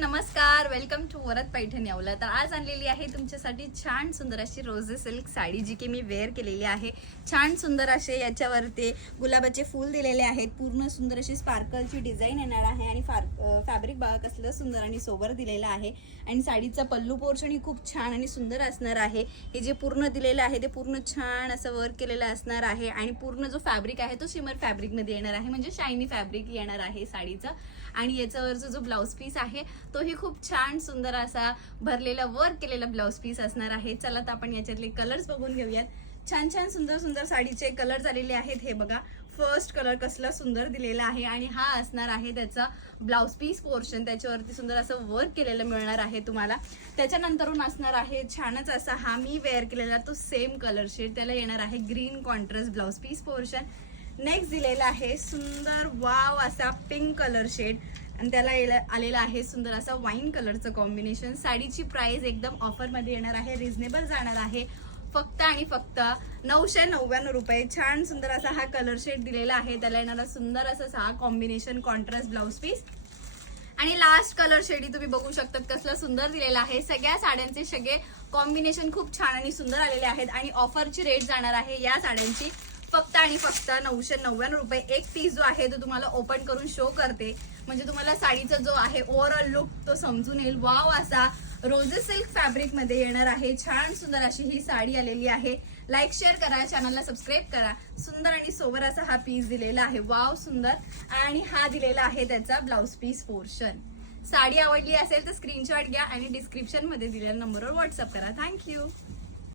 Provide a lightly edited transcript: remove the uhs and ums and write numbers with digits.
नमस्कार, welcome to Varad Paithan यावला। तर आज आणलेली आहे तुमच्यासाठी छान सुंदर अशी रोजे सिल्क साडी, जी की मी वेअर केलेली आहे। छान सुंदर असे याच्यावरती गुलाबाचे फूल दिलेले आहेत। पूर्ण सुंदर अशी स्पार्कलची डिझाइन येणार आहे आणि फॅब्रिक बघा कसलं सुंदर आणि सोबर दिलेला आहे। आणि साडीचा पल्लू पोर्शन ही खूप छान आणि सुंदर असणार आहे। हे जे पूर्ण दिलेलं आहे ते पूर्ण छान असं वर्क केलेलं असणार आहे आणि पूर्ण जो फॅब्रिक आहे तो शिमर फॅब्रिक मध्ये येणार आहे, म्हणजे शायनी फॅब्रिक येणार आहे साडीचा। आणि याच्यावरचा जो ब्लाउज पीस आहे तोही खूप छान सुंदर असा भरलेला वर्क केलेला ब्लाउज पीस असणार आहे। चला तर आपण याच्यातले कलर्स बघून घेऊयात। छान छान सुंदर सुंदर साडीचे कलर झालेले आहेत। हे बघा, फर्स्ट कलर कसला सुंदर दिलेला आहे आणि हा असणार आहे त्याचा ब्लाउज पीस पोर्शन। त्याच्यावरती सुंदर असं वर्क केलेलं मिळणार आहे तुम्हाला। त्याच्यानंतरून असणार आहे छानच असा हा मी वेअर केलेला तो सेम कलर शेड, त्याला येणार आहे green contrast blouse piece portion. Next दिलेला आहे सुंदर वाव असा पिंक कलर शेड आणि त्याला आलेला आहे सुंदर असा वाईन कलरचं कॉम्बिनेशन। साडीची प्राइस एकदम ऑफर मध्ये येणार आहे, रिझनेबल जाणार आहे, फक्त आणि फक्त 999 रुपये। छान सुंदर असा हा कलर शेड दिलेला आहे, त्याला येणारा सुंदर असा हा कॉम्बिनेशन कॉन्ट्रास्ट ब्लाउज पीस। आणि लास्ट कलर शेड तुम्ही बघू शकतात कसला सुंदर दिलेला आहे। सगळ्या साड्यांचे सगळे कॉम्बिनेशन खूप छान आणि सुंदर आलेले आहेत आणि ऑफरची रेट जाणार आहे या साड्यांची फक्त आणि फक्त 999 रुपये। एक पीस जो आहे तो तुम्हाला ओपन करून शो करते, म्हणजे तुम्हाला साडीचा जो आहे ओव्हरऑल लुक तो समजून येईल। वाव असा रोजे सिल्क फॅब्रिक मध्ये येणार आहे, छान सुंदर अशी ही साडी आलेली आहे। लाईक शेअर करा, चॅनलला सबस्क्राईब करा। सुंदर आणि सोबर असा हा पीस दिलेला आहे, वाव सुंदर। आणि हा दिलेला आहे त्याचा ब्लाउज पीस पोर्शन। साडी आवडली असेल तर स्क्रीनशॉट घ्या आणि डिस्क्रिप्शन मध्ये दिलेल्या नंबरवर व्हॉट्सअप करा। थँक्यू।